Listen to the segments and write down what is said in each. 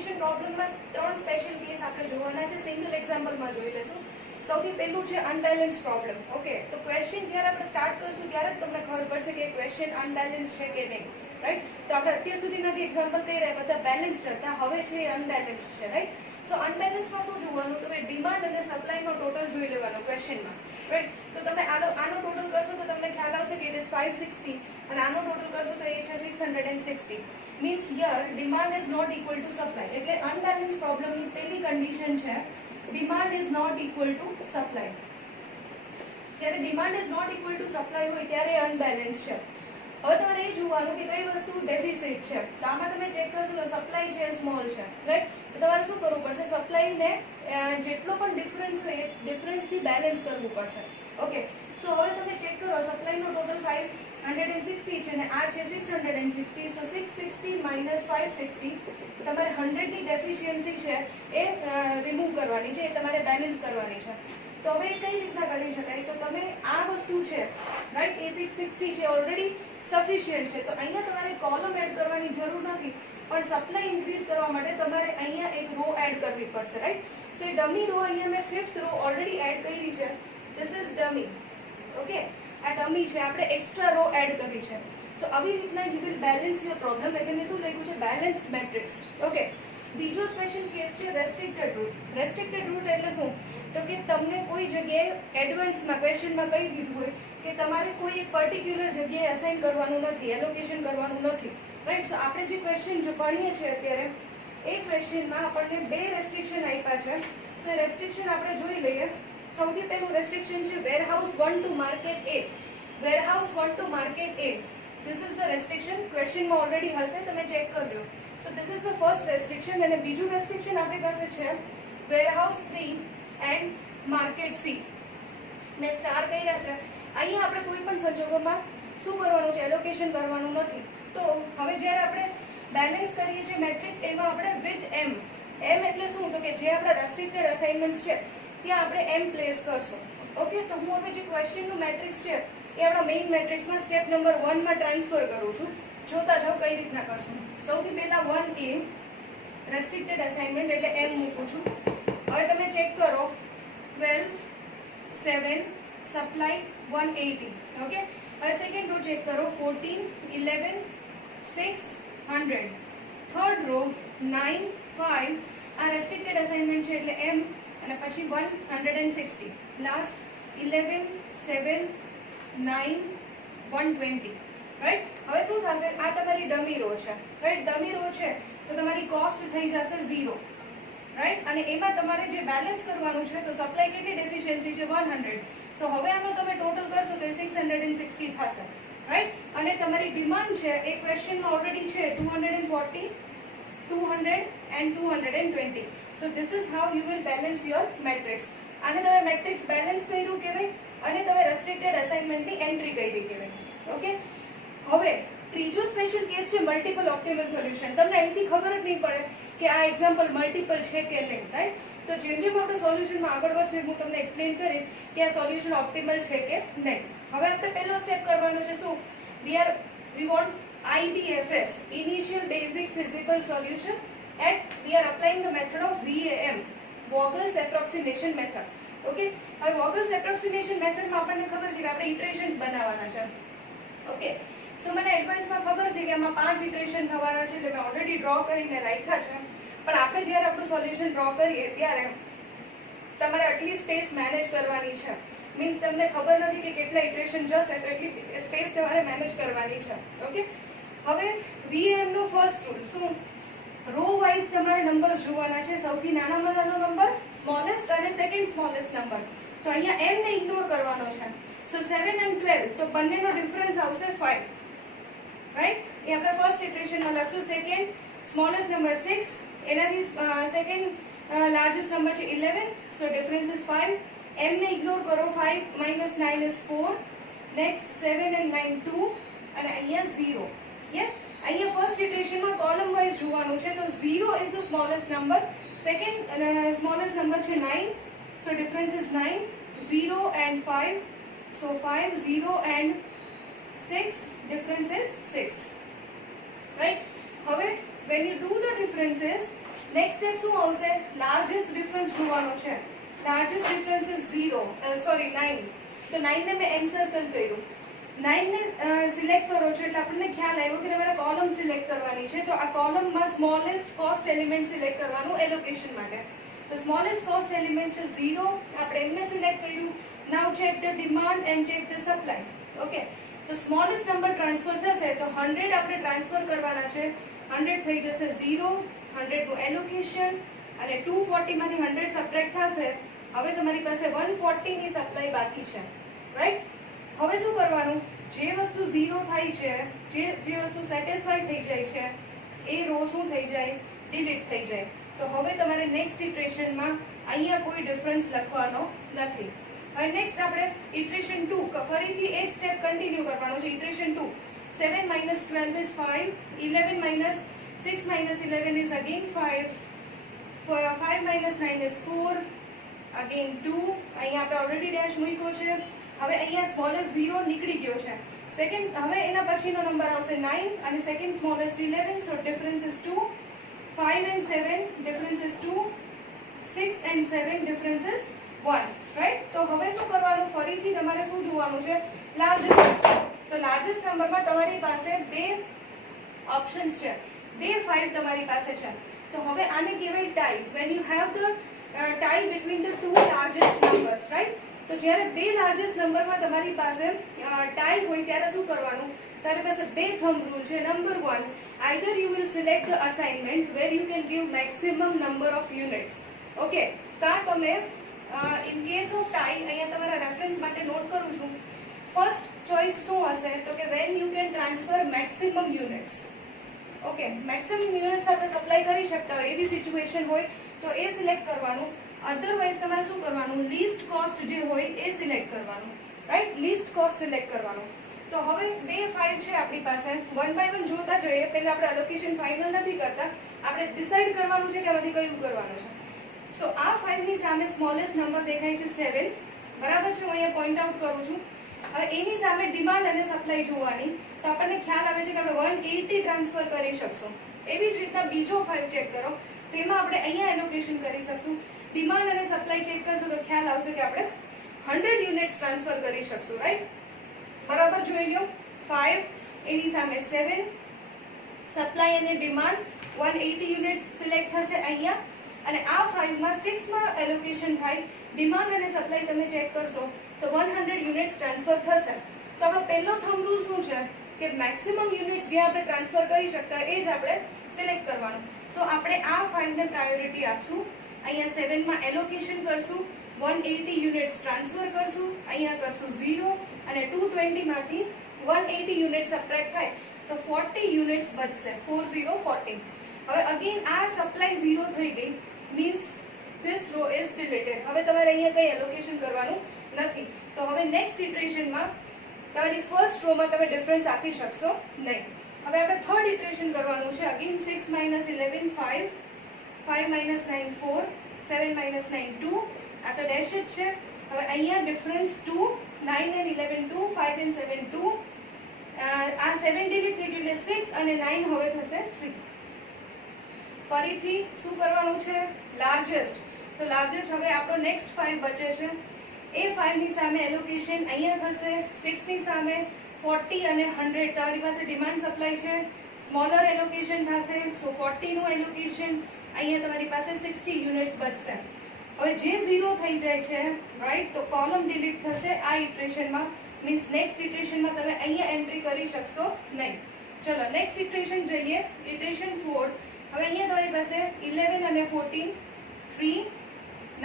Addition પ્રોબ્લેમમાં 3 special case આપણે જોવાના છે, સિંગલ એક્ઝામ્પલમાં જોઈ લેશું. સૌથી પહેલું છે અનબેલેન્સ પ્રોબ્લેમ. ઓકે, તો ક્વેશ્ચન જ્યારે આપણે સ્ટાર્ટ કરશું ત્યારે જ તમને ખબર પડશે કે ક્વેશ્ચન અનબેલેન્સ છે કે નહીં, રાઈટ. તો આપણે અત્યાર સુધીના જે એક્ઝામ્પલ થઈ રહ્યા બધા બેલેન્સ્ડ હતા, હવે છે એ અનબેલેન્સ્ડ છે, રાઈટ. સો અનબેલેન્સમાં શું જોવાનું, તો એ ડિમાન્ડ અને સપ્લાયનો ટોટલ જોઈ લેવાનો ક્વેશ્ચનમાં, રાઈટ. તો તમે આનો ટોટલ કરશો તો તમને ખ્યાલ આવશે કે ઇટ ઇઝ 560 અને આનો ટોટલ કરશો તો એ છે 660. Means here demand is not equal to supply. એટલે અનબેલેન્સ પ્રોબ્લેમની પહેલી કન્ડિશન છે demand is not equal to supply. જ્યારે demand is not equal to supply હોય ત્યારે અનબેલેન્સ છે. હવે તમારે એ જોવાનું કે કઈ વસ્તુ ડેફિસિટ છે. તો આમાં તમે ચેક કરશો તો સપ્લાય છે સ્મોલ છે, રાઈટ. તો તમારે શું કરવું પડશે, સપ્લાયને જેટલો પણ ડિફરન્સ હોય એ ડિફરન્સથી બેલેન્સ કરવું પડશે. ઓકે, સો હવે તમે ચેક કરો સપ્લાયનો ટોટલ 560 છે અને આ છે 660. સો 660 માઇનસ 560 તમારે 100ની ડેફિશિયન્સી છે એ રિમૂવ કરવાની છે, એ તમારે બેલેન્સ કરવાની છે. તો હવે કઈ રીતના કરી શકાય, તો તમે આ વસ્તુ છે રાઈટ એ 660 છે ઓલરેડી સફિશિયન્ટ છે, તો અહીંયા તમારે કોલમ એડ કરવાની જરૂર નથી, પણ સપ્લાય ઇન્ક્રીઝ કરવા માટે તમારે અહીંયા એક રો એડ કરવી પડશે, રાઈટ. સો એ ડમી રો અહીંયા મેં 5th રો ઓલરેડી એડ કરી છે. This is dummy. ઓકે, આ ડમી છે, આપણે એક્સ્ટ્રા રો એડ કરી છે. સો આવી રીતના you will balance your problem. એટલે મેં શું લખ્યું છે, બેલેન્સ્ડ મેટ્રિક્સ. ઓકે, બીજો સ્પેશિયલ કેસ છે રેસ્ટ્રિક્ટેડ રૂટ. રેસ્ટ્રિક્ટેડ રૂટ એટલે શું, તો કે તમને કોઈ જગ્યાએ એડવાન્સમાં ક્વેશ્ચનમાં કહી દીધું હોય કે તમારે કોઈ એક પર્ટિક્યુલર જગ્યાએ અસાઇન કરવાનું નથી, એલોકેશન કરવાનું નથી, રાઈટ. સો આપણે જે ક્વેશ્ચન જો ભણીએ છીએ અત્યારે એ ક્વેશ્ચનમાં આપણને 2 રેસ્ટ્રિક્શન આપ્યા છે. સો એ રેસ્ટ્રિક્શન આપણે જોઈ લઈએ. સૌથી પહેલું રેસ્ટ્રિક્શન છે warehouse 1 to market A. Warehouse 1 to market A, this is the restriction. ક્વેશ્ચનમાં ઓલરેડી હશે, તમે ચેક કરજો. So this is the first restriction. અને બીજું રેસ્ટ્રિક્શન આપણી પાસે છે વેરહાઉસ 3 એન્ડ માર્કેટ સી. મેં સ્ટાર કર્યા છે. અહીંયા આપણે કોઈ પણ સંજોગોમાં શું કરવાનું છે, એલોકેશન કરવાનું નથી. તો હવે જ્યારે આપણે બેલેન્સ કરીએ છીએ મેટ્રિક્સ, એમાં આપણે વિથ એમ. એમ એટલે શું, તો કે જે આપણા રેસ્ટ્રિક્ટેડ અસાઇનમેન્ટ્સ છે ત્યાં આપણે એમ પ્લેસ કરશું. ઓકે, તો હું હવે જે ક્વેશ્ચનનું મેટ્રિક્સ છે એ આપણા મેઇન મેટ્રિક્સમાં સ્ટેપ નંબર 1 માં ટ્રાન્સફર કરું છું. જોતા જાઓ કઈ રીતના કરશું. સૌથી પહેલા 1A રેસ્ટ્રિક્ટેડ અસાઇનમેન્ટ એટલે એમ મૂકું છું. હવે તમે ચેક કરો 12 7 સપ્લાય 180. ઓકે, હવે સેકન્ડ રો ચેક કરો 14 11 6 100. થર્ડ રો 9 5 આ રેસ્ટ્રિક્ટેડ અસાઇનમેન્ટ છે એટલે એમ અને પછી 160. લાસ્ટ 11 7 9 120. રાઈટ. હવે શું થશે, આ તમારી ડમી રો છે, રાઈટ. ડમી રો છે તો તમારી કોસ્ટ થઈ જશે 0, રાઈટ. અને એમાં તમારે જે બેલેન્સ કરવાનું છે, તો સપ્લાય કેટલી ડેફિશિયન્સી છે 100. સો હવે આનો તમે ટોટલ કરશો તો 660 થશે, રાઈટ. અને તમારી ડિમાન્ડ છે એ ક્વેશ્ચનમાં ઓલરેડી છે 240 200 and 220. So this is how you will balance your matrix. આને તમે મેટ્રિક્સ બેલેન્સ કર્યું કહેવાય અને તમે રેસ્ટ્રિક્ટેડ અસાઇનમેન્ટની એન્ટ્રી કરી કહેવાય. ઓકે, હવે ત્રીજો સ્પેશિયલ કેસ છે મલ્ટિપલ ઓપ્ટિમલ સોલ્યુશન. તમને અહીંથી ખબર જ નહીં પડે કે આ એક્ઝામ્પલ મલ્ટિપલ છે કે નહીં, રાઈટ. તો જેમ જેમ આપણે સોલ્યુશનમાં આગળ વધશું હું તમને એક્સપ્લેન કરીશ કે આ સોલ્યુશન ઓપ્ટિમલ છે કે નહીં. હવે આપણે પહેલો સ્ટેપ કરવાનો છે શું, we want IBFS, initial basic feasible solution, and we are applying the method of VAM, Vogel's approximation method. Okay, હવે Vogel's approximation method માં આપણને ખબર છે કે આપણે ઇટરેશન્સ બનાવવાના છે. ઓકે, સો મને એડવાન્સમાં ખબર છે કે આમાં 5 ઇટરેશન થવાના છે, એટલે મેં ઓલરેડી ડ્રો કરીને રાખ્યા છે. પણ આપણે જ્યારે આપણું સોલ્યુશન ડ્રો કરીએ ત્યારે તમારે આટલી સ્પેસ મેનેજ કરવાની છે. મીન્સ તમને ખબર નથી કે કેટલા ઇટરેશન જશે, તો એટલી સ્પેસ તમારે મેનેજ કરવાની છે. ઓકે, હવે VM નો ફર્સ્ટ રૂલ શું, રો વાઇઝ તમારે નંબર્સ જોવાના છે. સૌથી નાનામાં નાનો નંબર સ્મોલેસ્ટ અને સેકન્ડ સ્મોલેસ્ટ નંબર. તો અહીંયા m ને ઇગ્નોર કરવાનો છે. સો 7 and 12 તો બંનેનો ડિફરન્સ આવશે 5, રાઈટ. એ આપણે ફર્સ્ટ ઇટરેશનમાં લખશું. સેકન્ડ સ્મોલેસ્ટ નંબર 6, એનાથી સેકન્ડ લાર્જેસ્ટ નંબર છે 11, સો ડિફરન્સ ઇઝ 5. m ને ઇગ્નોર કરો, 5 minus 9 is 4. નેક્સ્ટ 7 and 9 2 અને અહીંયા 0. યસ, અહીંયા ફર્સ્ટ ઇટરેશનમાં કોલમ વાઇઝ જોવાનું છે. તો 0 is the smallest number, second smallest number છે 9, સો difference is 9. 0 and 5, so 5 0 and 6, difference is 6, right. હવે when you do the differences next step શું આવશે? લાર્જેસ્ટ ડિફરન્સ જોવાનો છે. Largest difference is 9. તો 9 ને મેં એન્સર્કલ કર્યું. 9 ને સિલેક્ટ કરો છો એટલે આપણને ખ્યાલ આવ્યો કે તમારે કોલમ સિલેક્ટ કરવાની છે. તો આ કોલમમાં સ્મોલેસ્ટ કોસ્ટ એલિમેન્ટ સિલેક્ટ કરવાનું એલોકેશન માટે. તો સ્મોલેસ્ટ કોસ્ટ એલિમેન્ટ છે 0. આપણે એમને સિલેક્ટ કર્યું. Now check the demand and check the supply. Okay, તો સ્મોલેસ્ટ નંબર ટ્રાન્સફર થશે તો 100 આપણે ટ્રાન્સફર કરવાના છે. 100 થઈ જશે 0. 100 નું એલોકેશન અને 240 માંથી 100 સબટ્રેક્ટ થશે. હવે તમારી પાસે 140 ની સપ્લાય બાકી છે, રાઈટ? હવે શું કરવાનું? જે વસ્તુ 0 થાય છે, જે વસ્તુ સેટિસ્ફાઈ થઈ જાય છે એ રો શું થઈ જાય? ડિલીટ થઈ જાય. તો હવે તમારે નેક્સ્ટ ઇટરેશનમાં અહીંયા કોઈ ડિફરન્સ લખવાનો નથી. હવે નેક્સ્ટ આપણે ઇટરેશન 2 ફરીથી એ જ સ્ટેપ કન્ટિન્યુ કરવાનો છે. Iteration 2 7 minus 12 is 5. 11 minus 6 minus 11 is again 5. 5 minus 9 is 4. Again 2. અહીંયા આપણે ઓલરેડી ડેશ મૂક્યો છે. હવે અહીંયા સ્મોલેસ્ટ 0 નીકળી ગયો છે. સેકન્ડ હવે એના પછીનો નંબર આવશે 9 અને second smallest 11. So difference is 2. 5 and 7 difference is 2. 6 and 7 difference is 1. Right? તો હવે શું કરવાનું? ફરીથી તમારે શું જોવાનું છે? લાર્જેસ્ટ. તો લાર્જેસ્ટ નંબરમાં તમારી પાસે બે ઓપ્શન્સ છે. 2 5 તમારી પાસે છે. તો હવે આને કહેવાય tie. When you have the tie between the two largest numbers, right? તો જ્યારે બે લાર્જેસ્ટ નંબરમાં તમારી પાસે ટાઈ હોય ત્યારે શું કરવાનું? તારી પાસે બે થંબ રૂલ છે. Number 1, either you will select the assignment where you can give maximum number of units. Okay, કાં તમે ઇન કેસ ઓફ ટાઈ, અહીંયા તમારા રેફરન્સ માટે નોટ કરું છું, ફર્સ્ટ ચોઇસ શું હશે? તો કે when you can transfer maximum units. Okay, maximum units આપણે સપ્લાય કરી શકતા હોય એવી સિચ્યુએશન હોય તો એ સિલેક્ટ કરવાનું. અધરવાઇઝ તમારે શું કરવાનું? લીસ્ટ કોસ્ટ જે હોય એ સિલેક્ટ કરવાનું, રાઈટ? લીસ્ટ કોસ્ટ સિલેક્ટ કરવાનું. તો હવે 2 5 છે આપણી પાસે. 1 by 1 જોતા જઈએ. પહેલા આપણે એલોકેશન ફાઇનલ નથી કરતા, આપણે ડિસાઇડ કરવાનું છે કે આમાંથી કયું કરવાનું છે. સો આ 5 ની સામે સ્મોલેસ્ટ નંબર દેખાય છે 7. બરાબર છે? હું અહીંયા પોઈન્ટ આઉટ કરું છું. હવે એની સામે ડિમાન્ડ અને સપ્લાય જોવાની. તો આપણને ખ્યાલ આવે છે કે આપણે 180 ટ્રાન્સફર કરી શકશું. એવી જ રીતના બીજો 5 ચેક કરો. તો એમાં આપણે અહીંયા એલોકેશન કરી શકશું. ડિમાન્ડ અને સપ્લાય ચેક કરશું તો ખ્યાલ આવશે કે આપણે 100 યુનિટ્સ ટ્રાન્સફર કરી શકશું, રાઈટ? બરાબર જોઈ લો. 5 એની સામે 7. સપ્લાય અને ડિમાન્ડ 180 યુનિટ્સ સિલેક્ટ થશે અહીંયા. અને આ 5 માં 6 માં એલોકેશન થાય. ડિમાન્ડ અને સપ્લાય તમે ચેક કરશો તો 100 યુનિટ્સ ટ્રાન્સફર થશે. તો આપણો પહેલો થંબ રૂલ શું છે? કે મેક્સિમમ યુનિટ્સ જે આપણે ટ્રાન્સફર કરી શકતા એ જ આપણે સિલેક્ટ કરવાનું. સો આપણે આ 5 ને પ્રાયોરિટી આપશું. અહીંયા 7 માં એલોકેશન કરશું. 180 યુનિટ્સ ટ્રાન્સફર કરશું. અહીંયા કરશું 0 અને 220 માંથી 180 યુનિટ્સ સબટ્રેક્ટ થાય તો 40 યુનિટ્સ બચશે. 40. હવે અગેન આ સપ્લાય 0 થઈ ગઈ, means this row is deleted. હવે તમારે અહીંયા કંઈ એલોકેશન કરવાનું નથી. તો હવે નેક્સ્ટ ઇટરેશનમાં તમારી ફર્સ્ટ રોમાં તમે ડિફરન્સ આપી શકશો નહીં. હવે આપણે થર્ડ ઇટરેશન કરવાનું છે. Again 6 minus 11 5. 5 minus 9 4. 7 minus 9 2. આ તો ડેશ જ છે. હવે અહીંયા ડિફરન્સ 2. 9 and 11 2. 5 and 7 2. આ 7 ડિલીટ થઈ ગયું એટલે 6 અને 9 હવે થશે 3. ફરીથી શું કરવાનું છે? લાર્જેસ્ટ. તો લાર્જેસ્ટ હવે આપણો નેક્સ્ટ 5 બચે છે. એ 5 ની સામે એલોકેશન અહીંયા થશે. 6 ની સામે 40 અને 100. તમારી પાસે ડિમાન્ડ સપ્લાય છે. સ્મોલર એલોકેશન થશે. સો 40 નું એલોકેશન. અહીંયા તમારી પાસે 60 યુનિટ્સ બચશે. હવે જે 0 થઈ જાય છે, રાઈટ? તો કોલમ ડિલીટ થશે આ ઇટરેશનમાં. મીન્સ નેક્સ્ટ ઇટરેશનમાં તમે અહીંયા એન્ટ્રી કરી શકશો નહીં. ચલો નેક્સ્ટ ઇટરેશન જઈએ. ઇટરેશન 4. હવે અહીંયા તમારી પાસે 11 અને 14 3.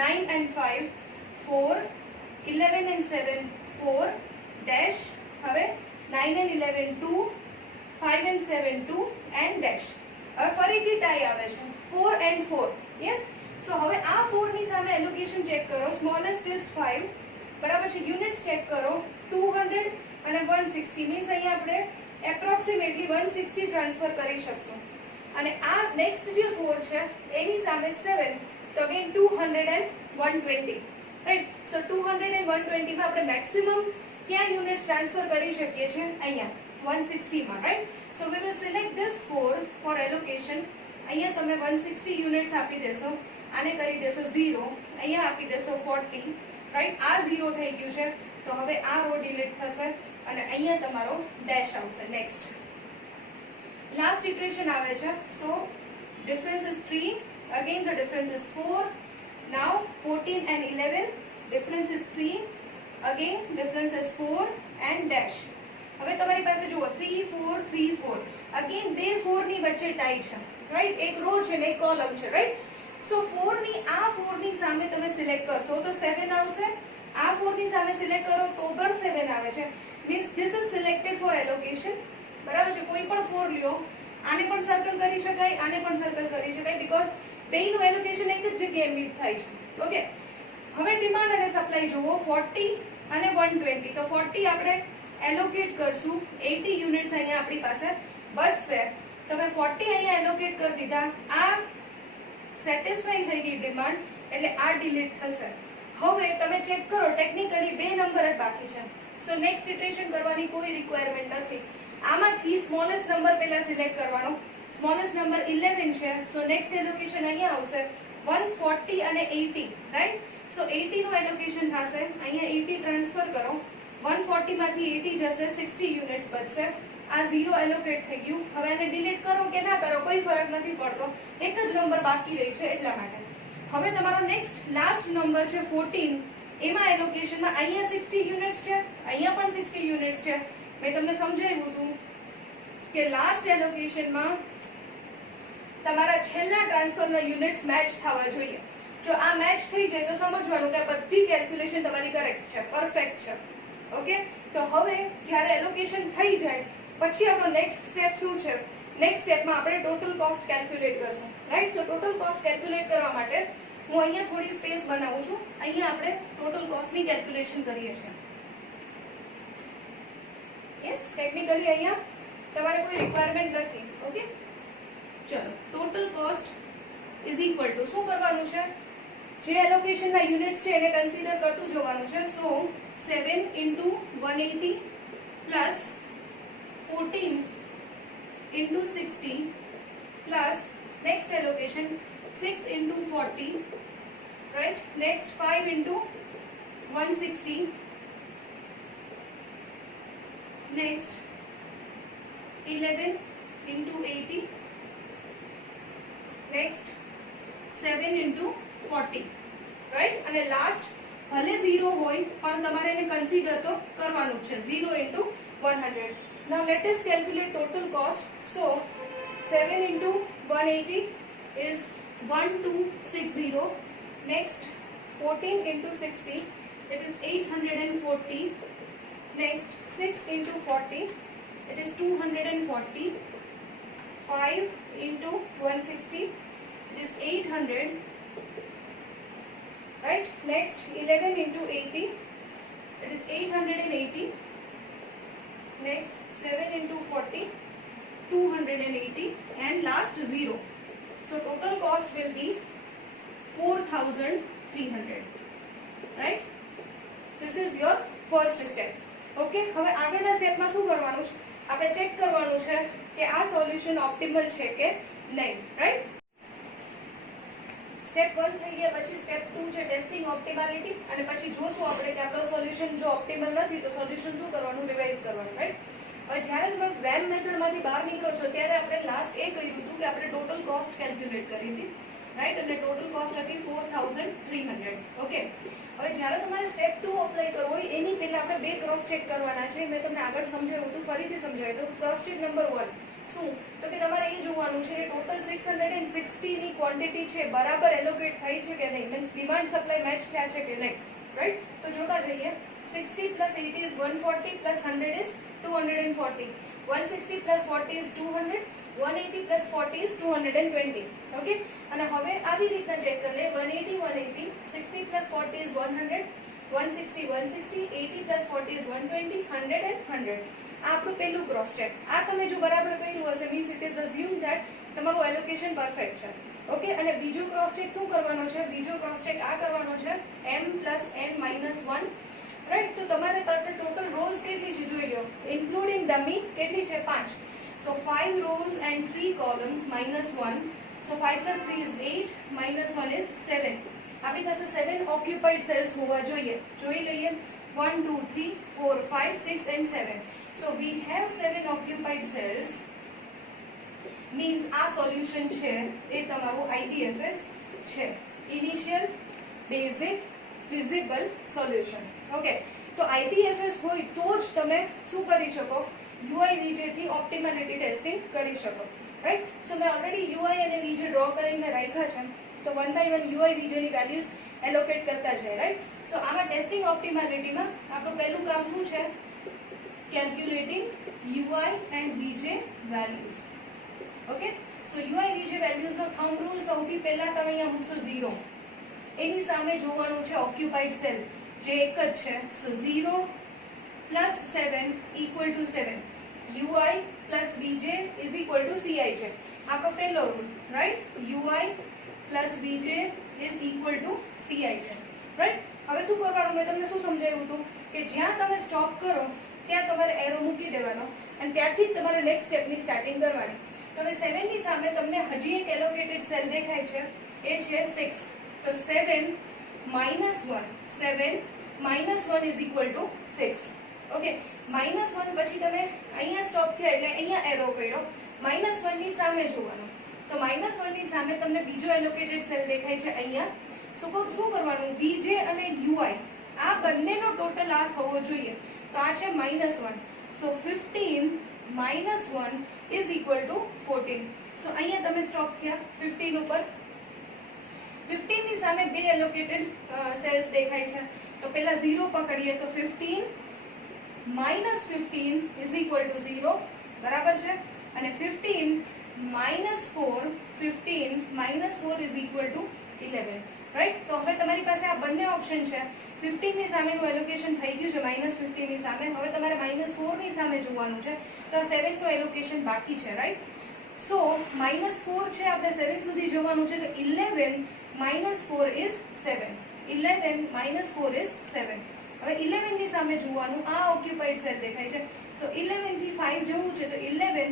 9 and 5 4. 11 and 7 4. ડેશ. હવે 9 and 11 2. 5 and 7 2 and dash. હવે ફરીથી ટાઈ આવે છે 4 and 4. યસ. સો હવે આ 4 ની સામે એલોકેશન ચેક કરો. Smallest is 5. બરાબર છે? યુનિટ્સ ચેક કરો. 200 અને 160. મીન્સ અહીંયા આપણે એપ્રોક્સિમેટલી 160 ટ્રાન્સફર કરી શકશું. અને આ નેક્સ્ટ જે 4 છે એની સામે 7. તો again 200 and 120. Right? So 200 and 120 માં આપણે મેક્સિમમ ક્યાં યુનિટ્સ ટ્રાન્સફર કરી શકીએ છીએ? અહીંયા 160 માં, right? So we will select this 4 four allocation. અહીંયા તમે 160 યુનિટ્સ આપી દેશો, આને કરી દેશો 0, અહીંયા આપી દેશો 40, રાઈટ? આ 0 થઈ ગયું છે, તો હવે આ રો ડિલીટ થશે અને અહીંયા તમારો ડેશ આવશે. નેક્સ્ટ લાસ્ટ ઇટરેશન આવે છે. સો difference is 3, again the difference is 4, now 14 and 11, difference is 3, again difference is 4 and dash. હવે તમારી પાસે જુઓ 3 4 3 4, again બે 4 ની વચ્ચે ટાઈ છે, રાઈટ? એક રો છે ને એક કોલમ છે, રાઈટ? સો 4 ની આ 4 ની સામે તમે સિલેક્ટ કરશો તો 7 આવશે, આ 4 ની સામે સિલેક્ટ કરો તો પણ 7 આવે છે. Means this is selected four allocation, બરાબર છે? કોઈ પણ 4 લ્યો, આને પણ સર્કલ કરી શકાય, આને પણ સર્કલ કરી શકાય, બીકોઝ બેયનું એલોકેશન એક જ જગ્યાએ મીટ થાય છે. ઓકે, હવે ડિમાન્ડ અને સપ્લાય જુઓ 40 અને 120. તો 40 આપણે એલોકેટ કરશું, 80 યુનિટ્સ અહીંયા આપણી પાસે બચશે. તમે 40 અહીંયા એલોકેટ કરી દીધા, આ સેટિસ્ફાઈ થઈ ગઈ ડિમાન્ડ, એટલે આ ડિલીટ થશે. હવે તમે ચેક કરો, ટેકનિકલી બે નંબર જ બાકી છે, સો નેક્સ્ટ ઇટરેશન કરવાની કોઈ રિક્વાયરમેન્ટ નથી. આમાંથી સ્મોલેસ્ટ નંબર પહેલા સિલેક્ટ કરવાનો, સ્મોલેસ્ટ નંબર 11 છે, સો નેક્સ્ટ એલોકેશન અહીંયા આવશે 140 અને 80, રાઈટ? સો 80 નું એલોકેશન થશે, અહીંયા 80 ટ્રાન્સફર કરો, 140 માંથી 80 જશે, 60 યુનિટ્સ બચશે. આ 0 એલોકેટ થઈ ગયું. હવે આને ડિલીટ કરો કે ના કરો કોઈ ફરક નથી પડતો, એક જ નંબર બાકી રહી છે એટલા માટે. હવે તમારો નેક્સ્ટ લાસ્ટ નંબર છે 14, એમાં એલોકેશનમાં અહીંયા 60 યુનિટ્સ છે, અહીંયા પણ 60 યુનિટ્સ છે. મેં તમને સમજાવ્યું હતું કે લાસ્ટ એલોકેશનમાં તમારા છેલ્લા ટ્રાન્સફરના યુનિટ્સ મેચ થવા જોઈએ. જો આ મેચ થઈ જાય તો સમજવાનું કે બધી કેલ્ક્યુલેશન તમારી કરેક્ટ છે, પરફેક્ટ છે. ઓકે, તો હવે જ્યારે એલોકેશન થઈ જાય પછી આપણો નેક્સ્ટ સ્ટેપ શું છે? નેક્સ્ટ સ્ટેપમાં આપણે ટોટલ કોસ્ટ કેલ્ક્યુલેટ કરશું, રાઈટ? સો ટોટલ કોસ્ટ કેલ્ક્યુલેટ કરવા માટે હું અહીંયા થોડી સ્પેસ બનાવું છું. અહીંયા આપણે ટોટલ કોસ્ટની કેલ્ક્યુલેશન કરીએ છીએ. યસ, ટેકનિકલી અહીંયા તમારે કોઈ રિક્વાયરમેન્ટ નથી. ઓકે, ચલો total cost is equal to શું કરવાનું છે? જે એલોકેશનના યુનિટ્સ છે એને કન્સિડર કરતું જોવાનું છે. સો 7 into 180 plus 14 into 60 plus next allocation 6 into 40, right? Next 5 into 160, next 11 into 80, next 7 into 40, right? અને લાસ્ટ ભલે 0 હોય પણ તમારે એને કન્સિડર તો કરવાનું છે, 0 into 100. Now let us calculate total cost. So 7 into 180 is 1260. Next 14 into 60, it is 840. Next 6 into 40, it is 240. 5 into 160, it is 800. Right? Next 11 into 80, it is 880. Next 7 into 40, 280, and last 0. So total cost will be 4,300. Right? This is your first step. Okay? હવે આગળના સ્ટેપમાં શું કરવાનું છે? આપણે check કરવાનું છે કે આ સોલ્યુશન ઓપ્ટિમલ છે કે નહીં, રાઈટ? સ્ટેપ 1 થઈ ગયા, પછી સ્ટેપ 2 છે ટેસ્ટિંગ ઓપ્ટિમાલિટી, અને પછી જોશું આપણે કે આપણો સોલ્યુશન જો ઓપ્ટિમલ નથી તો સોલ્યુશન શું કરવાનું? રિવાઇઝ કરવાનું, રાઈટ? હવે જ્યારે તમે વેમ મેથડમાંથી બહાર નીકળો છો ત્યારે આપણે લાસ્ટ એ કહ્યું હતું કે આપણે ટોટલ કોસ્ટ કેલ્ક્યુલેટ કરી હતી, રાઈટ? અને ટોટલ કોસ્ટ હતી 4,300. ઓકે, હવે જ્યારે તમારે સ્ટેપ 2 અપ્લાય કરવો હોય એની પહેલા આપણે બે ક્રોસ ચેક કરવાના છે. મેં તમને આગળ સમજાવ્યું હતું, ફરીથી સમજાવ્યું તો ક્રોસ ચેક નંબર 1 શું? તો કે તમારે એ જોવાનું છે કે ટોટલ 660 ની ક્વોન્ટિટી છે બરાબર એલોકેટ થઈ છે કે નહીં, મીન્સ ડિમાન્ડ સપ્લાય મેચ થયા છે કે નહીં, રાઈટ? તો જોતા જઈએ. 60 plus 80 is 140 plus 100 is 240. 160 plus 40 is 200. 180 plus 40 is 220. Okay? અને હવે આવી રીતના ચેક કરી લે. 180 180, 60 plus 40 is 100, 160 160, 80 plus 40 is 120, 100 and 100. આ આપણું પહેલું ક્રોસ ચેક. આ તમે જો બરાબર કર્યું હશે means it is assume that તમારું એલોકેશન પરફેક્ટ છે. ઓકે, અને બીજો ક્રોસ ચેક શું કરવાનો છે? બીજો ક્રોસ ચેક આ કરવાનો છે m plus n minus 1, right? તો તમારી પાસે ટોટલ રોઝ કેટલી છે જોઈ લો, ઇન્ક્લુડિંગ ડમી કેટલી છે? 5. So 5 rows and 3 columns minus 1. So 5 plus 3 is 8, minus 1 is 7. આપણી પાસે 7 occupied cells હોવા જોઈએ. જોઈ લઈએ. 1 2 3 4 5 6 and 7. So we have 7 occupied cells. Means આ સોલ્યુશન છે એ તમારું IBFS છે. Initial basic feasible solution. Okay, તો IBFS હોય તો જ તમે શું કરી શકો? UI VJ થી ઓપ્ટિમાલિટી ટેસ્ટિંગ કરી શકો. રાઈટ? સો મેં ઓલરેડી UI અને VJ ડ્રો કરીને રાખ્યા છે. તો 1 by 1 UI VJ ની વેલ્યુઝ એલોકેટ કરતા જાય. રાઈટ? સો આમાં ટેસ્ટિંગ ઓપ્ટિમાલિટીમાં આપણું પહેલું કામ શું છે? Calculating UI and VJ values. Okay, so UI VJ values નો થંબ રૂલ સૌથી પહેલા તમે અહીંયા મૂકશો 0. એની સામે જોવાનું છે ઓક્યુપાઇડ સેલ જે એક જ છે. સો 0 plus 7 equal to 7. UI plus VJ is equal to CI છે. આપણો પહેલો rule. Right? UI plus VJ is equal to CI છે. રાઈટ? હવે શું કરવાનું? મેં તમને શું સમજાવ્યું હતું કે જ્યાં તમે સ્ટોપ કરો ત્યાં તમારે એરો મૂકી દેવાનો અને ત્યારથી જ તમારે નેક્સ્ટ સ્ટેપની સ્ટાર્ટિંગ કરવાની. તો હવે 7 ની સામે તમને હજી એક એલોકેટેડ સેલ દેખાય છે, એ છે 6. તો 7 minus 1. 7 minus 1 is equal to 6. Okay, -1 પછી તમે અહીંયા સ્ટોપ થયા એટલે અહીંયા એરો કર્યો. -1 ની સામે જોવાનું. તો -1 ની સામે તમને બીજો એલોકેટેડ સેલ દેખાય છે અહીંયા. શું કરવાનું? VJ અને UI આ બંનેનો ટોટલ આ થવો જોઈએ. તો આ છે -1. સો 15 minus 1 is equal to 14. સો અહીંયા તમે સ્ટોપ થયા 15 ઉપર. 15 ની સામે બે એલોકેટેડ સેલ્સ દેખાય છે. તો પહેલા 0 પકડીએ તો 15 minus 15 is equal to 0. બરાબર છે? અને 15 minus 4, 15 minus 4 is equal to 11. Right? તો હવે તમારી પાસે આ બંને ઓપ્શન છે. 15 ની સામેનું એલોકેશન થઈ ગયું છે -15 ની સામે. હવે તમારે -4 ની સામે જોવાનું છે. તો આ 7 નું એલોકેશન બાકી છે. રાઈટ? સો -4 છે, આપણે 7 સુધી જવાનું છે. તો 11 minus 4 is 7. 11 minus 4 is 7. હવે 11 ની સામે જોવાનું. આ ઓક્યુપાઇડ સેલ દેખાય છે. સો 11 થી 5 જવું છે. તો 11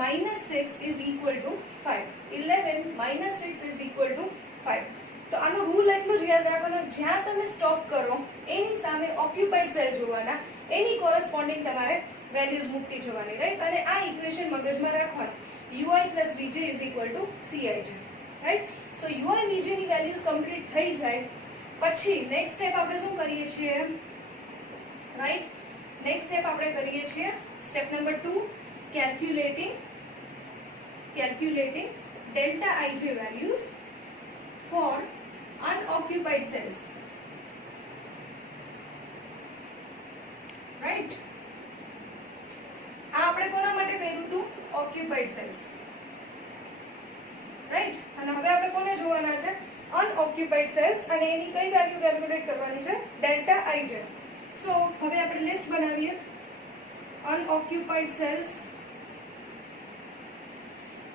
minus 6 is equal to 5. 11 minus 6 is equal to 5. તો આનો રૂલ એટલું જ યાદ રાખવાનો, જ્યાં તમે સ્ટોપ કરો એની સામે ઓક્યુપાઇડ સેલ જોવાના, એની કોરસ્પોન્ડિંગ તમારે વેલ્યુઝ મૂકતી જવાની. રાઈટ? અને આ ઇક્વેશન મગજમાં રાખવાની. UI plus VJ is equal to CI છે. રાઈટ? સો UI VJ ની વેલ્યુઝ કમ્પ્લીટ થઈ જાય પછી નેક્સ્ટ સ્ટેપ આપણે શું કરીએ છીએ? રાઈટ? નેક્સ્ટ સ્ટેપ આપણે કરીએ છીએ step number 2, calculating delta IJ values for unoccupied cells. Right? આ આપણે કોના માટે કર્યું હતું? Occupied cells. રાઈટ? અને હવે આપણે કોને જોવાના છે? Unoccupied cells. અને એની કઈ વેલ્યુ કેલ્ક્યુલેટ કરવાની છે? Delta IJ. સો હવે આપણે લિસ્ટ બનાવીએ. અનઓક્યુપાઇડ સેલ્સ.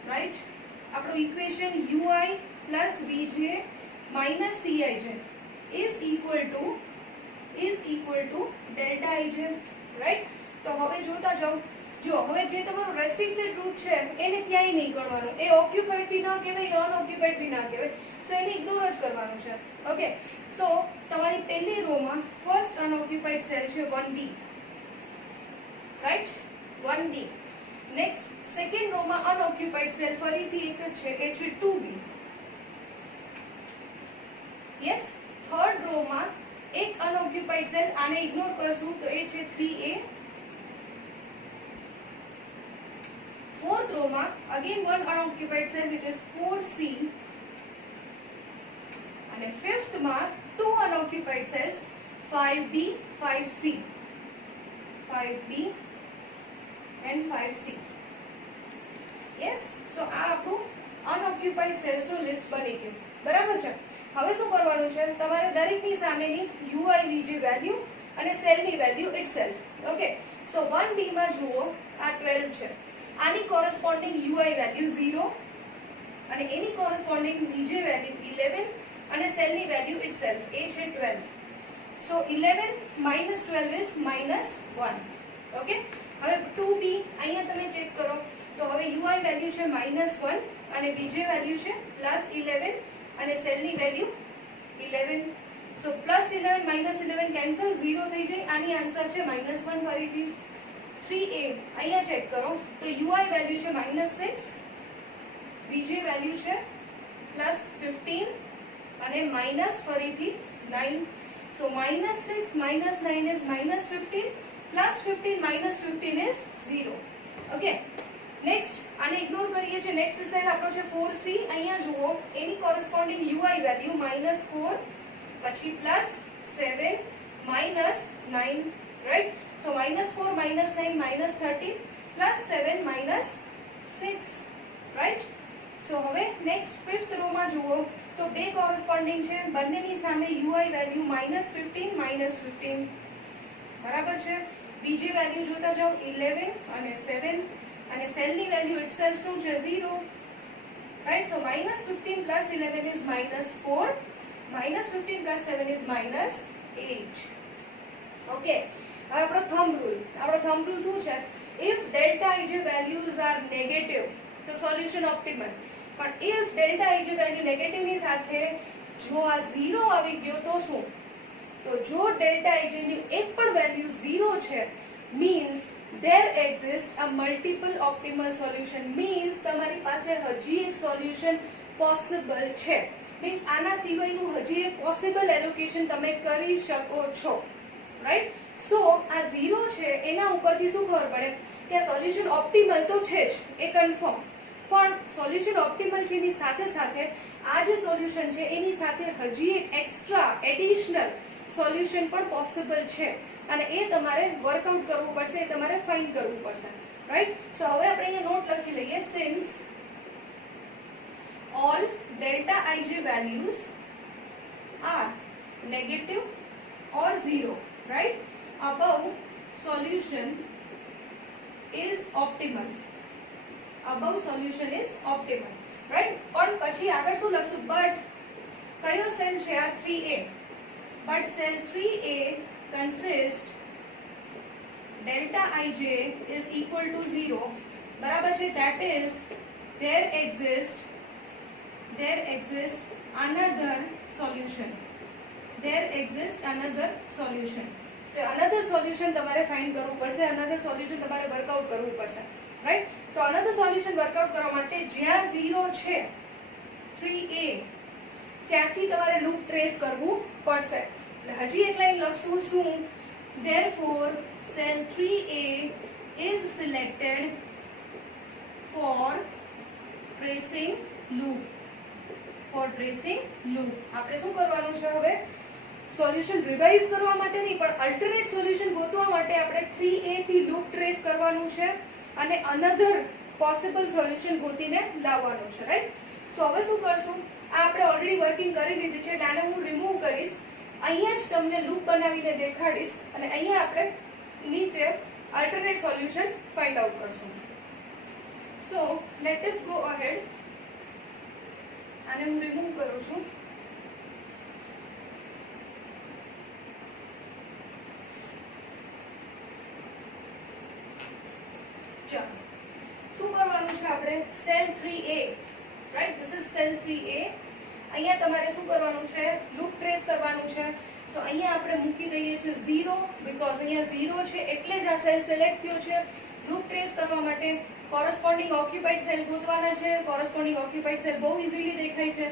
રાઈટ? આપણું equation UI plus VJ minus CIJ is equal to delta IJ. Right? તો હવે જોતા જાઓ. જો હવે જે તમારું રેસ્ટ્રિક્ટેડ રૂટ છે એને ક્યાંય નહીં ગણવાનું. એ ઓક્યુપાઇડ બી ના કહેવાય, અનઓક્યુપાઇડ બી ના કહેવાય. સો એને ઇગ્નોર જ કરવાનું છે. ઓકે, સો તમારી પહેલી રોમાં ફર્સ્ટ અનઓક્યુપાઇડ સેલ છે 1B. Right? 1B. Next second રોમાં અનઓક્યુપાઇડ સેલ ફરીથી એક જ છે, એ છે 2B. યસ? થર્ડ રોમાં એક અનઓક્યુપાઇડ સેલ, આને ઇગ્નોર કરશું તો એ છે 3A. fourth row માં again one unoccupied cell which is 4C, અને fifth માં two unoccupied cells 5B, 5C, 5B and 5C. yes, so આ આપણું unoccupied cells નું લિસ્ટ બની ગયું. બરાબર છે? હવે શું કરવાનું છે? તમારે દરેકની સામેની UI VJ વેલ્યુ અને સેલની વેલ્યુ ઇટસેલ્ફ. ઓકે, સો 1B માં જુઓ આ 12 છે. આની કોરસ્પોન્ડિંગ UI વેલ્યુ 0 અને એની કોરસ્પોન્ડિંગ VJ વેલ્યુ 11 અને સેલની વેલ્યુ ઇટસેલ્ફ એ છે 12. સો 11 minus 12 is -1. ઓકે, હવે 2B અહીંયા તમે ચેક કરો તો હવે UI વેલ્યુ છે -1 અને બીજી વેલ્યુ છે +11 અને સેલની વેલ્યુ 11. સો +11 -11 કેન્સલ, 0 થઈ જાય. આની આન્સર છે -1 ફરીથી. 3a અહીંયા ચેક કરો તો UI વેલ્યુ છે -6, બીજી વેલ્યુ છે +15 અને માઇનસ ફરીથી 9. સો -6 -9 is -15, +15 -15 is 0. ઓકે, નેક્સ્ટ આને ઇગ્નોર કરીએ છીએ. નેક્સ્ટ સેલ આપણો છે 4C. અહીંયા જુઓ એની કોરસ્પોન્ડિંગ UI વેલ્યુ -4 પછી +7 -9, રાઈટ. સો -4 -9 -13 +7 -6, રાઈટ. સો હવે નેક્સ્ટ 5th રો માં જુઓ તો બે કોરસ્પોન્ડિંગ છે, બંનેની સામે UI વેલ્યુ -15 -15, બરાબર છે. બીજી વેલ્યુ જોતા જાઓ 11 અને 7 અને સેલની વેલ્યુ ઇટસેલ્ફ શું છે 0, right. So -15 + 11 is -4, -15 + 7 is -8. Okay, હવે આપણો થંબ રૂલ શું છે? If delta ij values are negative તો સોલ્યુશન ઓપ્ટિમલ. પણ if delta ij value negative ની સાથે જો આ 0 આવી ગયો તો શું? તો જો ડેલ્ટા ij ની એક પણ વેલ્યુ 0 છે means there exists a multiple optimal solution, means તમારી પાસે હજી એક સોલ્યુશન પોસિબલ છે. મીન્સ આના સિવાયનું હજી એક પોસિબલ એલોકેશન તમે કરી શકો છો, રાઈટ. સો આ 0 છે એના ઉપરથી શું ખબર પડે કે સોલ્યુશન ઓપ્ટિમલ તો છે જ, એ કન્ફર્મ. પણ સોલ્યુશન ઓપ્ટિમલ છે એની સાથે સાથે આ જે સોલ્યુશન છે એની સાથે હજી એક એક્સ્ટ્રા એડિશનલ સોલ્યુશન પણ પોસિબલ છે અને એ તમારે વર્કઆઉટ કરવું પડશે, એ તમારે ફાઇન્ડ કરવું પડશે, રાઈટ. સો હવે આપણે અહીંયા નોટ લખી લઈએ. Since all delta ij values are negative or 0, right, above solution is optimal, above solution is optimal, right. પણ પછી આગળ શું લખશું? બટ કયો સેલ છે આ? 3a. But cell 3a consists delta ij is equal to 0, બરાબર છે. that is there exists another solution, there exists another solution. તો another solution તમારે ફાઇન્ડ કરવું પડશે, another solution તમારે વર્કઆઉટ કરવું પડશે, રાઈટ. તો another solution વર્કઆઉટ કરવા માટે જ્યાં 0 છે 3a ત્યાંથી તમારે લૂપ ટ્રેસ કરવું પડશે. એટલે હજી એક લાઈન લખશું શું? therefore cell 3a is selected for tracing loop, for tracing loop. આપણે શું કરવાનું છે હવે? સોલ્યુશન રિવાઇઝ કરવા માટે નહીં પણ અલ્ટરનેટ સોલ્યુશન ગોતવા માટે આપણે 3a થી લૂપ ટ્રેસ કરવાનું છે અને અનધર પોસિબલ સોલ્યુશન ગોતીને લાવવાનું છે, રાઈટ. સો હવે શું કરશું? આ આપણે ઓલરેડી વર્કિંગ કરી લીધી છે, આને હું રિમૂવ કરીશ. અહીંયા જ તમને લૂપ બનાવીને દેખાડીશ અને અહીંયા આપણે નીચે અલ્ટરનેટ સોલ્યુશન ફાઇન્ડ આઉટ કરશું. So let us go ahead. આને હું રિમૂવ કરું છું. ચાલો શું કરવાનું છે આપણે? Cell 3a, right. This is cell 3a. અહીંયા તમારે શું કરવાનું છે? લૂપ ટ્રેસ કરવાનું છે. સો અહીંયા આપણે મૂકી દઈએ છીએ 0 બીકોઝ અહીંયા 0 છે એટલે જ આ સેલ સિલેક્ટ થયો છે. લૂપ ટ્રેસ કરવા માટે કોરસ્પોન્ડિંગ ઓક્યુપાઈડ સેલ ગોતવાના છે. કોરસ્પોન્ડિંગ ઓક્યુપાઈડ સેલ બહુ ઇઝીલી દેખાય છે.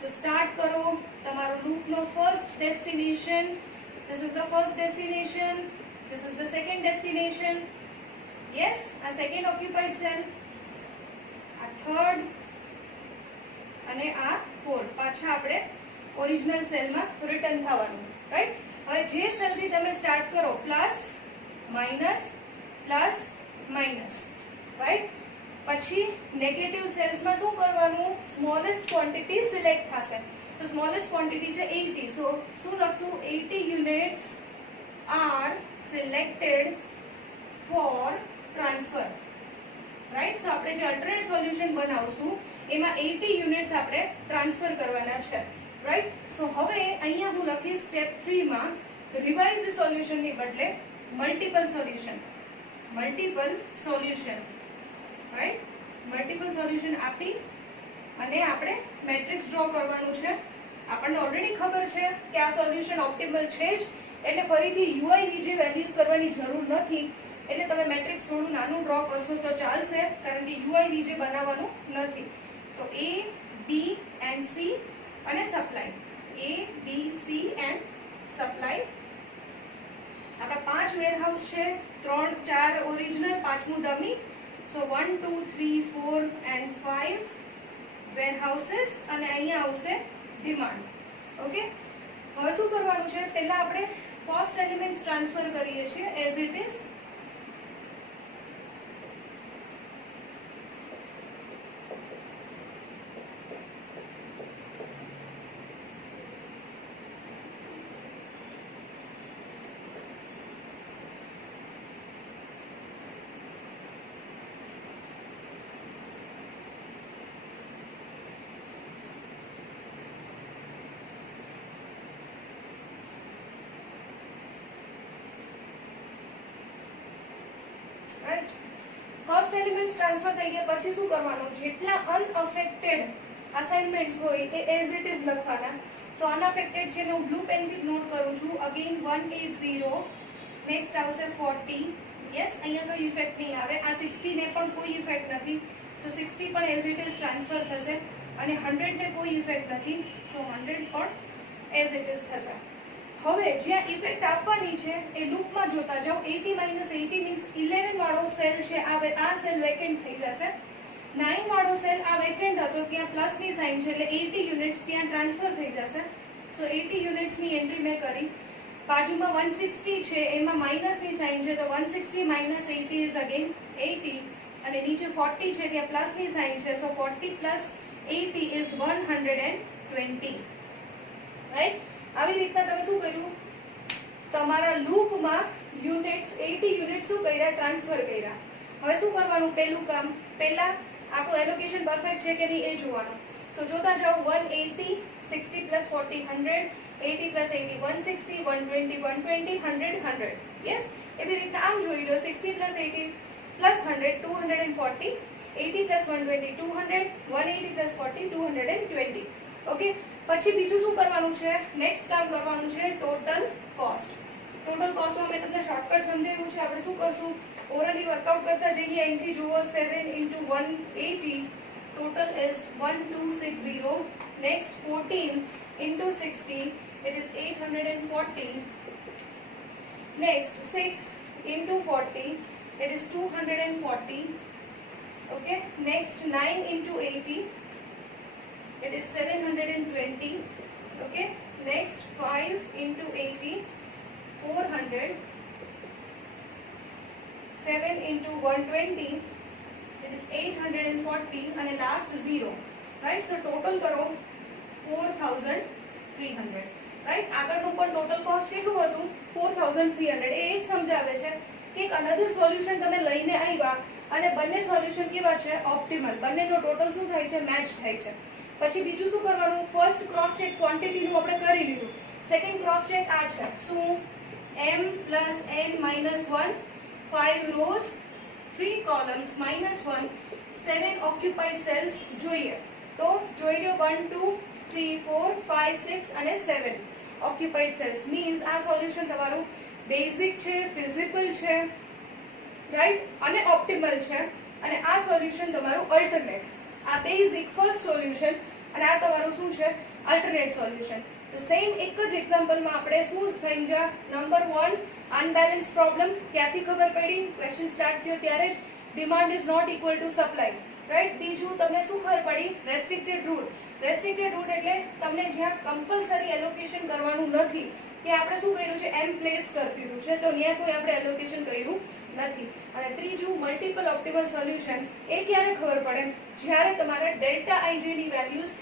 સો સ્ટાર્ટ કરો. તમારો લૂપનો first destination, this is the first destination, this is the second destination. Yes, આ સેકન્ડ ઓક્યુપાઈડ સેલ, આ થર્ડ અને આ ફોર્થ. પાછા આપણે ઓરિજિનલ સેલમાં રિટર્ન થવાનું, રાઈટ. હવે જે સેલથી તમે સ્ટાર્ટ કરો plus minus plus minus, right. પછી નેગેટિવ સેલ્સમાં શું કરવાનું? સ્મોલેસ્ટ ક્વોન્ટિટી સિલેક્ટ થશે. તો સ્મોલેસ્ટ ક્વોન્ટિટી છે 80. સો શું લખશું? 80 units are selected for transfer, right. So આપણે જે અલ્ટરનેટ સોલ્યુશન બનાવશું એમાં 80 યુનિટ્સ આપણે ટ્રાન્સફર કરવાના છે, રાઈટ. સો હવે અહીંયા હું લખીશ સ્ટેપ 3 માં રિવાઇઝડ સોલ્યુશનની બદલે multiple solution, right. Multiple solution આપી અને આપણે મેટ્રિક્સ ડ્રો કરવાનું છે. આપણને ઓલરેડી ખબર છે કે આ સોલ્યુશન ઓપ્ટિમલ છે જ, એટલે ફરીથી યુઆઈ વીજે વેલ્યુઝ કરવાની જરૂર નથી. એટલે તમે મેટ્રિક્સ થોડું નાનું ડ્રો કરશો તો ચાલશે, કારણ કે યુઆઈ વીજે બનાવવાનું નથી. તો એ બી એન્ડ સી અને supply, A B C and supply. આપણા 5 વેરહાઉસ છે, 3 4 ઓરિજિનલ, 5મું ડમી. સો 1 2 3 4 એન્ડ 5 વેરહાઉસીસ, અને અહીંયા આવશે ડિમાન્ડ. ઓકે, હવે શું કરવાનું છે? પહેલા આપણે કોસ્ટ એલિમેન્ટ્સ ટ્રાન્સફર કરીએ છીએ as it is. Cost elements transfer થઈ ગયા પછી શું કરવાનું? જેટલા અનઅફેક્ટેડ અસાઇનમેન્ટ્સ હોય એ એઝ ઇટ ઇઝ લખવાના. સો અનઅફેક્ટેડ છે હું બ્લુ પેનથી નોટ કરું છું. અગેન 180, નેક્સ્ટ આવશે 40. યસ, અહીંયા કોઈ ઇફેક્ટ નહીં આવે. આ 60 ને પણ કોઈ ઇફેક્ટ નથી, સો 60 પણ એઝ ઇટ ઇઝ ટ્રાન્સફર થશે. અને 100 ને કોઈ ઇફેક્ટ નથી, સો 100 પણ એઝ ઇટ ઇઝ થશે. હવે જ્યાં ઇફેક્ટ આપવાની છે એ લૂપમાં જોતા જાઓ. 80 - 80 મીન્સ 11 વાળો સેલ છે, આ સેલ વેકેન્ટ થઈ જશે. 9 વાળો સેલ આ વેકેન્ટ હતો, ત્યાં પ્લસની સાઇન છે એટલે 80 યુનિટ્સ ત્યાં ટ્રાન્સફર થઈ જશે. સો 80 યુનિટ્સની એન્ટ્રી મેં કરી. બાજુમાં 160 છે, એમાં માઇનસની સાઇન છે, તો 160 - 80 ઇઝ અગેન 80. અને નીચે 40 છે, ત્યાં પ્લસની સાઇન છે, સો 40 + 80 ઇઝ 120. રાઈટ? આવી રીતના તમે શું કર્યું? તમારા લૂપમાં યુનિટ્સ 80 યુનિટ શું કર્યા? ટ્રાન્સફર કર્યા. હવે શું કરવાનું? પહેલું કામ, પહેલા આપણું એલોકેશન પરફેક્ટ છે કે નહીં એ જોવાનું. સો જોતા જાઓ. 180, 60 + 40 100, 80 + 80 160, 120 120, 100 100. યસ, એવી રીતના આમ જોઈ લો. 60 + 80 + 100 240, 80 + 120 200, 180 + 40 220. ઓકે, પછી બીજું શું કરવાનું છે? નેક્સ્ટ કામ કરવાનું છે ટોટલ કોસ્ટ. ટોટલ કોસ્ટમાં મેં તમને શોર્ટકટ સમજાવ્યું છે. આપણે શું કરશું? ઓરલી વર્કઆઉટ કરતા જઈએ. અહીંથી જુઓ 7 × 180, total is 1260. Next 14 × 60, it is 840. Next 6 × 40, it is 240. Okay, next 9 × 80, it is 720. Okay, next 5 × 80, 400. 7 × 120, it is 840. and last 0. Right? So total કરો 4300. Right? આગળનું પણ ટોટલ કોસ્ટ કેટલું હતું? 4300. એ જ સમજાવે છે કે એક અનધર સોલ્યુશન તમે લઈને આવ્યા અને બંને સોલ્યુશન કેવા છે? ઓપ્ટિમલ. બંનેનો ટોટલ શું થાય છે? મેચ થાય છે. પછી બીજું શું કરવાનું? ફર્સ્ટ ક્રોસ ચેક ક્વોન્ટિટીનું આપણે કરી લીધું. સેકન્ડ ક્રોસ ચેક આ છે. શું? m + n - 1, 5 rows, 3 columns, -1, 7 occupied cells જોઈએ. તો જોઈ લો 1 2 3 4 5 6 અને 7 occupied cells. મીન્સ આ સોલ્યુશન તમારું બેઝિક છે, ફિઝિબલ છે, રાઈટ, અને ઓપ્ટિમલ છે. અને આ સોલ્યુશન તમારું અલ્ટરનેટ. આ બેઝિક ફર્સ્ટ સોલ્યુશન અને આ તમારું શું છે? Alternate solution. તો સેમ એક જ એક્ઝામ્પલમાં આપણે શું સમજ્યા? Number 1, unbalance problem. ક્યાંથી ખબર પડી? ક્વેશ્ચન સ્ટાર્ટ થયો ત્યારે જ. Demand is not equal to supply. Right? બીજું તમને શું ખબર પડી? Restricted rule. રેસ્ટ્રિક્ટેડ રૂલ એટલે તમને જ્યાં કમ્પલસરી એલોકેશન કરવાનું નથી ત્યાં આપણે શું કર્યું છે? એમ પ્લેસ કરી દીધું છે, તો ત્યાં કોઈ આપણે એલોકેશન કર્યું નથી. અને ત્રીજું મલ્ટિપલ ઓપ્ટિમલ સોલ્યુશન. એ ક્યારે ખબર પડે? જ્યારે તમારા ડેલ્ટા આઈજે ની વેલ્યુઝ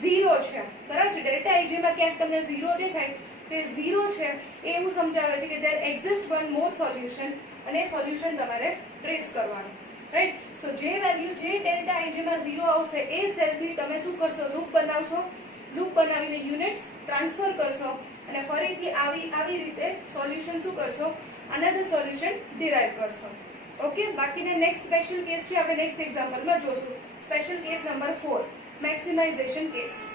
0 છે. બરાબર છે? ડેલ્ટા આઈજે માં ક્યાંક તમને 0 દેખાય તે 0 છે એ એવું સમજાવે છે કે there exists one more solution અને એ સોલ્યુશન તમારે ટ્રેસ કરવાનું. રાઈટ? સો જે વેલ્યુ જે ડેલ્ટા આઈજે માં 0 આવશે એ સેલથી તમે શું કરશો? લૂપ બનાવશો. લૂપ બનાવીને યુનિટ્સ ટ્રાન્સફર કરશો અને ફરીથી આવી રીતે સોલ્યુશન શું કરશો? અનધર સોલ્યુશન ડિરાઈવ કરશો. ઓકે, બાકીના નેક્સ્ટ સ્પેશિયલ કેસ છે આપણે નેક્સ્ટ એક્ઝામ્પલમાં જોશું. Special case number 4. મેક્સિમાઇઝેશન કેસ.